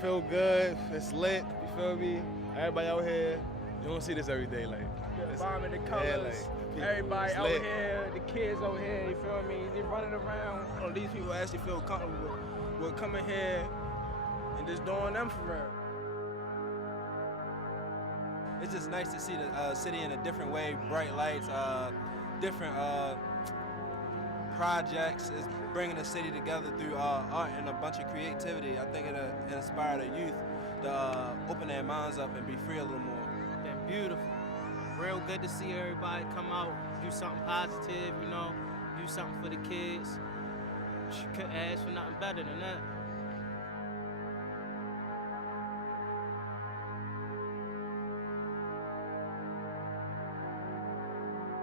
feel good. It's lit. You feel me? Everybody out here. You don't see this every day, like. The environment, the colors, everybody out here, the kids out here. You feel me? They running around. These people actually feel comfortable with coming here and just doing them for real. It's just nice to see the city in a different way, bright lights, different projects. It's bringing the city together through art and a bunch of creativity. I think it'll inspire the youth to open their minds up and be free a little more. Been beautiful. Real good to see everybody come out, do something positive, you know, do something for the kids. You couldn't ask for nothing better than that.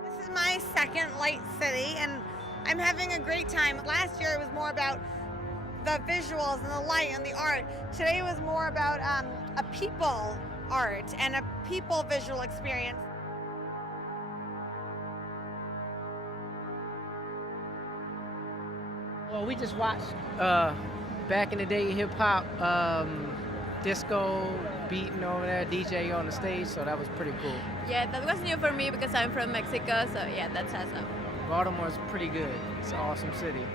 This is my second Light City, and I'm having a great time. Last year it was more about the visuals and the light and the art. Today was more about a people art and a people visual experience. Well, we just watched back in the day hip-hop, disco, beating over there, DJ on the stage, so that was pretty cool. Yeah, that was new for me because I'm from Mexico, so yeah, that's awesome. Baltimore's pretty good. It's an awesome city.